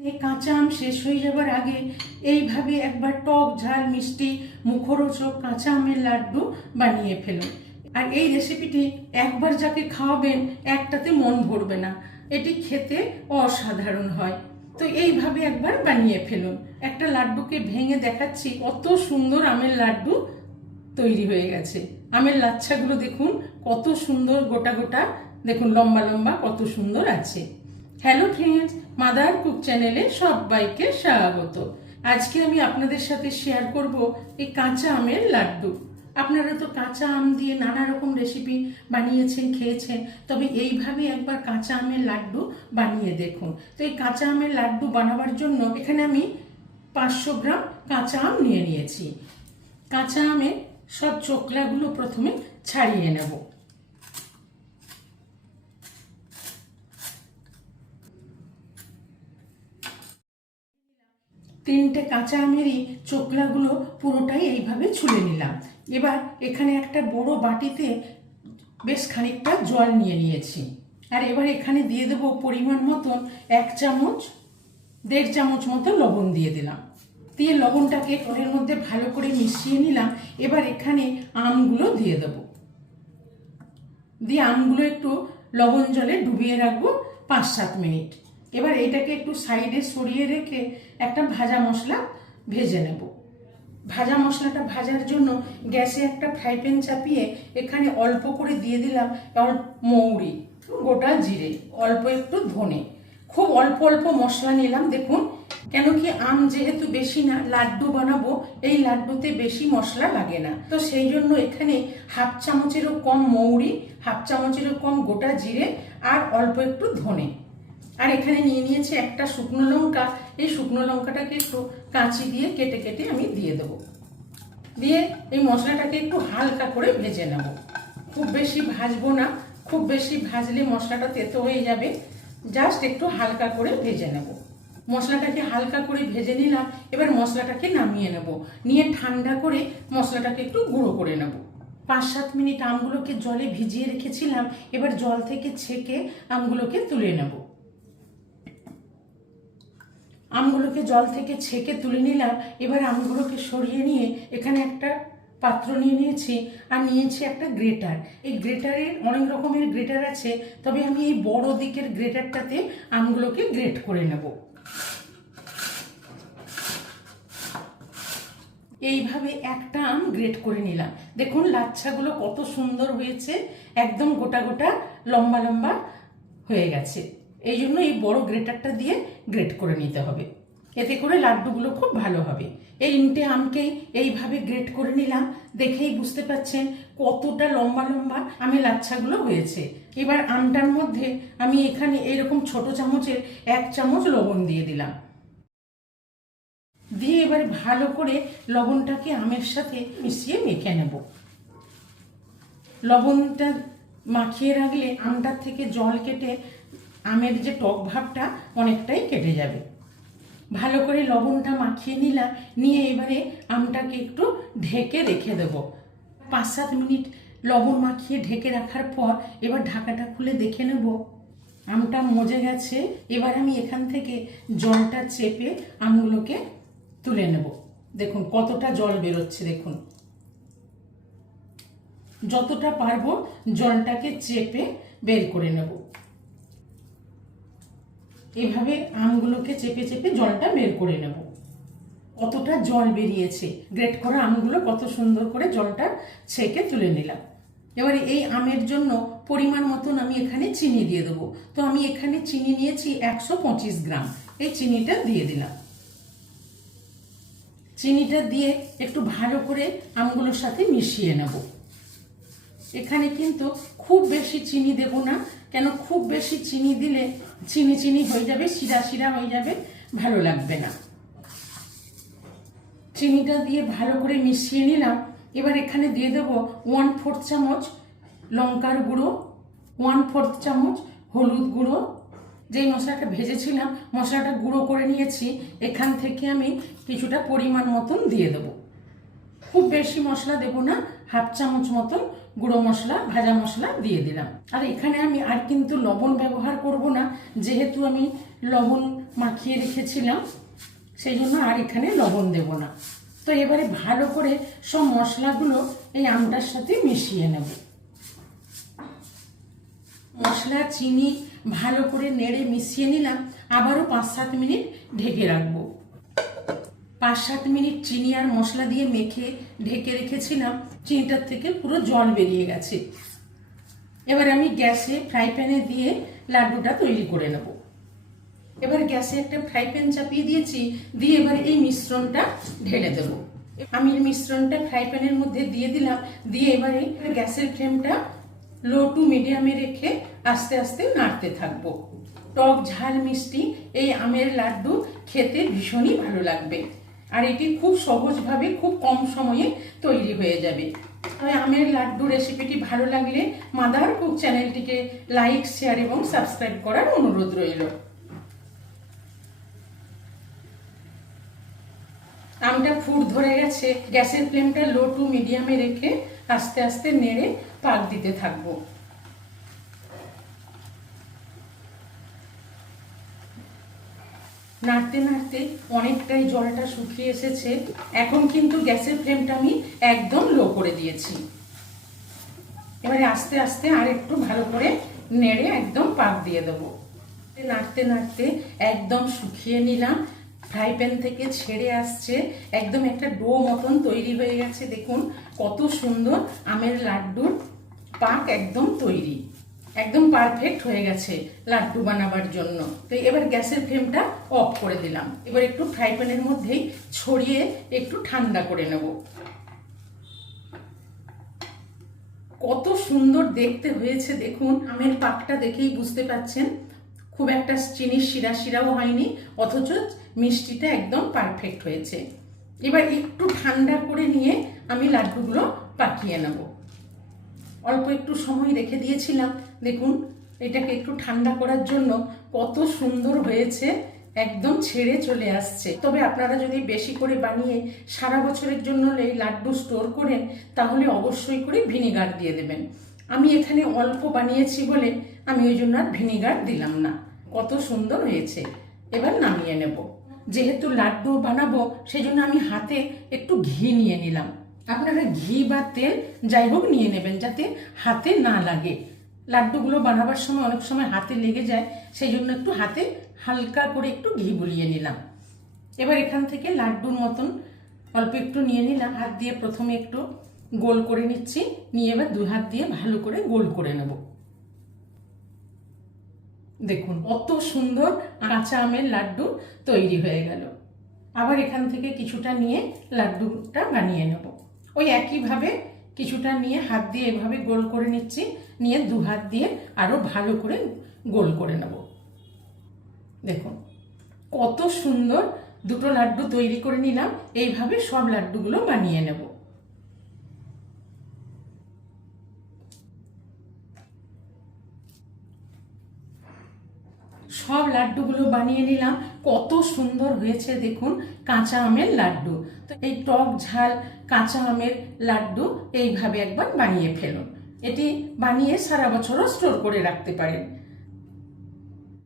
কাঁচা আম শেষ হয়ে যাবার আগে এইভাবে একবার টক ঝাল, মিষ্টি, মুখরোচক কাঁচা আমের লাড্ডু বানিয়ে ফেলুন আর এই রেসিপিটি একবার যাকে খাওয়াবেন, একটাতে মন ভরবে না। এটি খেতে অসাধারণ হয়। তো এইভাবে একবার বানিয়ে ফেলুন। একটা লাড্ডুকে ভেঙে দেখাচ্ছি, কত সুন্দর আমের লাড্ডু তৈরি হয়ে গেছে। আমের লাচ্ছাগুলো দেখুন, কত সুন্দর, গোটা গোটা, দেখুন লম্বা লম্বা কত সুন্দর আছে। হ্যালো ফ্রেন্ডস মাদার কুক চ্যানেলে সবাইকে স্বাগত। আজকে আমি আপনাদের সাথে শেয়ার করব এই কাঁচা আমের লাড্ডু। আপনারা তো কাঁচা আম দিয়ে নানা রকম রেসিপি বানিয়েছেন, খেয়েছেন, তবে এইভাবে একবার কাঁচা আমের লাড্ডু বানিয়ে দেখুন। তো এই কাঁচা আমের লাড্ডু বানাবার জন্য এখানে আমি পাঁচশো গ্রাম কাঁচা আম নিয়ে নিয়েছি। কাঁচা আমের সব চোকলাগুলো প্রথমে ছাড়িয়ে নেব। তিনটে কাঁচা আমেরই চোকলাগুলো পুরোটাই এইভাবে ছুলে নিলাম। এবার এখানে একটা বড় বাটিতে বেশ খানিকটা জল নিয়ে নিয়েছি। আর এবার এখানে দিয়ে দেবো পরিমাণ মতন এক চামচ, দেড় চামচ মতো লবণ দিয়ে দিলাম। দিয়ে লবণটাকে ওর মধ্যে ভালো করে মিশিয়ে নিলাম। এবার এখানে আমগুলো দিয়ে দেবো। দিয়ে আমগুলো একটু লবণ জলে ডুবিয়ে রাখব পাঁচ সাত মিনিট। এবার এইটাকে একটু সাইডে সরিয়ে রেখে একটা ভাজা মশলা ভেজে নেব। ভাজা মশলাটা ভাজার জন্য গ্যাসে একটা ফ্রাই প্যান চাপিয়ে এখানে অল্প করে দিয়ে দিলাম মৌরি, গোটা জিরে, অল্প একটু ধনে। খুব অল্প অল্প মশলা নিলাম, দেখুন। কেন কি আম যেহেতু বেশি না, লাড্ডু বানাবো, এই লাড্ডুতে বেশি মশলা লাগে না। তো সেই জন্য এখানে হাফ চামচেরও কম মৌরি, হাফ চামচেরও কম গোটা জিরে আর অল্প একটু ধনে। আর এখানে নিয়ে নিয়েছি একটা শুকনো লঙ্কা। এই শুকনো লঙ্কাটাকে একটু কাঁচি দিয়ে কেটে কেটে আমি দিয়ে দেবো। দিয়ে এই মশলাটাকে একটু হালকা করে ভেজে নেব। খুব বেশি ভাজবো না, খুব বেশি ভাজলে মশলাটা তেতো হয়ে যাবে। জাস্ট একটু হালকা করে ভেজে নেব। মশলাটাকে হালকা করে ভেজে নিলাম, এবার মশলাটাকে নামিয়ে নেব। নিয়ে ঠান্ডা করে মশলাটাকে একটু গুঁড়ো করে নেব। পাঁচ সাত মিনিট আমগুলোকে জলে ভিজিয়ে রেখেছিলাম, এবার জল থেকে ছেঁকে আমগুলোকে তুলে নেব। আমগুলোকে জল থেকে ছেঁকে তুলে নিলাম। এবার আমগুলোকে সরিয়ে নিয়ে এখানে একটা পাত্র নিয়ে নিয়েছি আর নিয়েছি একটা গ্রেটার। এই গ্রেটারের অনেক রকমের গ্রেটার আছে, তবে আমি এই বড় দিকের গ্রেটারটাতে আমগুলোকে গ্রেট করে নেব। এইভাবে একটা আম গ্রেট করে নিলাম। দেখুন, লাচ্ছাগুলো কত সুন্দর হয়েছে, একদম গোটা গোটা লম্বা লম্বা হয়ে গেছে। এই জন্য এই বড় গ্রেটারটা দিয়ে গ্রেট করে নিতে হবে। এতে করে লাড্ডুগুলো খুব ভালো হবে। এই ইনটে আমকেই এইভাবে গ্রেট করে নিলাম, দেখেই বুঝতে পাচ্ছেন কতটা লম্বা লম্বা আমি লাচ্ছাগুলো হয়েছে। এবার আমটার মধ্যে আমি এখানে এরকম ছোট চামচের এক চামচ লবণ দিয়ে দিলাম। দিয়ে এবার ভালো করে লবণটাকে আমের সাথে মিশিয়ে মেখে নেব। লবণটা মাখিয়ে রাখলে আমটার থেকে জল কেটে আমের যে টক ভাবটা অনেকটাই কেটে যাবে। ভালো করে লবণটা মাখিয়ে নিলাম নিয়ে এবারে আমটাকে একটু ঢেকে রেখে দেব। পাঁচ সাত মিনিট লবণ মাখিয়ে ঢেকে রাখার পর এবার ঢাকাটা খুলে দেখে নেব। আমটা মজে গেছে, এবার আমি এখান থেকে জলটা চেপে আমগুলোকে তুলে নেব। দেখুন কতটা জল বেরোচ্ছে, দেখুন। যতটা পারব জলটাকে চেপে বের করে নেব। এভাবে আমগুলোকে চেপে চেপে জলটা বের করে নেব। কতটা জল বেরিয়েছে। গ্রেট করা আমগুলো কত সুন্দর করে জলটা ছেঁকে তুলে নিলাম। এবারে এই আমের জন্য পরিমাণ মতন আমি এখানে চিনি দিয়ে দেবো। তো আমি এখানে চিনি নিয়েছি একশো পঁচিশ গ্রাম। এই চিনিটা দিয়ে দিলাম। চিনিটা দিয়ে একটু ভালো করে আমগুলোর সাথে মিশিয়ে নেব। এখানে কিন্তু খুব বেশি চিনি দেব না। কেন খুব বেশি চিনি দিলে চিনি চিনি হয়ে যাবে, শিরা শিরা হয়ে যাবে, ভালো লাগবে না। চিনিটা দিয়ে ভালো করে মিশিয়ে নিলাম। এবার এখানে দিয়ে দেবো ওয়ান ফোর্থ চামচ লঙ্কার গুঁড়ো ওয়ান ফোর্থ চামচ হলুদ গুঁড়ো। যেই মশলাটা ভেজেছিলাম, মশলাটা গুঁড়ো করে নিয়েছি, এখান থেকে আমি কিছুটা পরিমাণ মতন দিয়ে দেবো। খুব বেশি মশলা দেব না, হাফ চামচ মতন গুঁড়ো মশলা, ভাজা মশলা দিয়ে দিলাম। আর এখানে আমি আর কিন্তু লবণ ব্যবহার করব না, যেহেতু আমি লবণ মাখিয়ে রেখেছিলাম, সেই জন্য আর এখানে লবণ দেব না। তো এবারে ভালো করে সব মশলাগুলো এই আমটার সাথে মিশিয়ে নেব। মশলা, চিনি ভালো করে নেড়ে মিশিয়ে নিলাম, আবারও পাঁচ সাত মিনিট ঢেকে রাখব। পাঁচ সাত মিনিট চিনি আর মশলা দিয়ে মেখে, ঢেকে রেখেছিলাম, চিনিটার থেকে পুরো জল বেরিয়ে গেছে। এবার আমি গ্যাসে ফ্রাই প্যানে দিয়ে লাড্ডুটা তৈরি করে নেব। এবার গ্যাসে একটা ফ্রাই প্যান চাপিয়ে দিয়েছি, দিয়ে এবার এই মিশ্রণটা ঢেলে দেবো। আমি মিশ্রণটা ফ্রাই প্যানের মধ্যে দিয়ে দিলাম, দিয়ে এবারে গ্যাসের ফ্লেমটা লো টু মিডিয়ামে রেখে আস্তে আস্তে নাড়তে থাকব। টক ঝাল মিষ্টি, এই আমের লাড্ডু খেতে ভীষণই ভালো লাগবে। আর এটি খুব সহজভাবে, খুব কম সময়ে তৈরি হয়ে যাবে। আমের লাড্ডু রেসিপিটি ভালো লাগলে মাদার কুক চ্যানেলটিকে লাইক, শেয়ার এবং সাবস্ক্রাইব করার অনুরোধ রইল। আমটা ফুট ধরে গেছে, গ্যাসের ফ্লেমটা লো টু মিডিয়ামে রেখে আস্তে আস্তে নেড়ে পাক দিতে থাকব। নাড়তে নাড়তে অনেকটাই জলটা শুকিয়ে এসেছে। এখন কিন্তু গ্যাসের ফ্লেমটা আমি একদম লো করে দিয়েছি। এবারে আস্তে আস্তে আর একটু ভালো করে নেড়ে একদম পাক দিয়ে দেবো। নাড়তে নাড়তে একদম শুকিয়ে নিলাম। ফ্রাই প্যান থেকে ছেড়ে আসছে। একদম একটা ডো মতন তৈরি হয়ে গেছে। দেখুন কত সুন্দর আমের লাড্ডুর পাক একদম তৈরি। একদম পারফেক্ট হয়ে গেছে লাড্ডু বানাবার জন্য। তো এবার গ্যাসের ফ্লেমটা অফ করে দিলাম। এবার একটু ফ্রাই প্যানের মধ্যেই ছড়িয়ে একটু ঠান্ডা করে নেব। কত সুন্দর দেখতে হয়েছে দেখুন, আমের পাকটা দেখেই বুঝতে পাচ্ছেন। খুব একটা চিনির শিরা শিরাও হয়নি, অথচ মিষ্টিটা একদম পারফেক্ট হয়েছে। এবার একটু ঠান্ডা করে নিয়ে আমি লাড্ডুগুলো পাকিয়ে নেব। অল্প একটু সময় রেখে দিয়েছিলাম। দেখুন, এটাকে একটু ঠান্ডা করার জন্য কত সুন্দর হয়েছে, একদম ছেড়ে চলে আসছে। তবে আপনারা যদি বেশি করে বানিয়ে সারা বছরের জন্য এই লাড্ডু স্টোর করেন, তাহলে অবশ্যই করে ভিনিগার দিয়ে দেবেন। আমি এখানে অল্প বানিয়েছি বলে আমি ওই জন্য আর ভিনিগার দিলাম না। কত সুন্দর হয়েছে। এবার নামিয়ে নেব। যেহেতু লাড্ডু বানাবো সেই জন্য আমি হাতে একটু ঘি নিয়ে নিলাম। আপনারা ঘি বা তেল যাই হোক নিয়ে নেবেন, যাতে হাতে না লাগে। লাড্ডুগুলো বানাবার সময় অনেক সময় হাতে লেগে যায়, সেই জন্য একটু হাতে হালকা করে একটু ঘি বুলিয়ে নিলাম। এবার এখান থেকে লাড্ডুর মতন অল্প একটু নিয়ে নিলাম, হাত দিয়ে প্রথমে একটু গোল করে নিচ্ছি, নিয়ে এবার দু হাত দিয়ে ভালো করে গোল করে নেব। দেখুন, কত সুন্দর কাঁচা আমের লাড্ডু তৈরি হয়ে গেল। আবার এখান থেকে কিছুটা নিয়ে লাড্ডুটা বানিয়ে নেব। ওই একইভাবে কিছুটা নিয়ে হাত দিয়ে এভাবে গোল করে নিচ্ছি। নিয়ে দু হাত দিয়ে আরও ভালো করে গোল করে নেব। দেখুন, কত সুন্দর দুটো লাড্ডু তৈরি করে নিলাম। এইভাবে সব লাড্ডুগুলো বানিয়ে নেব। সব লাড্ডুগুলো বানিয়ে নিলাম। কত সুন্দর হয়েছে দেখুন, কাঁচা আমের লাড্ডু। তো এই টক ঝাল, কাঁচা আমের লাড্ডু এইভাবে একবার বানিয়ে ফেলুন। এটি বানিয়ে সারা বছরও স্টোর করে রাখতে পারেন।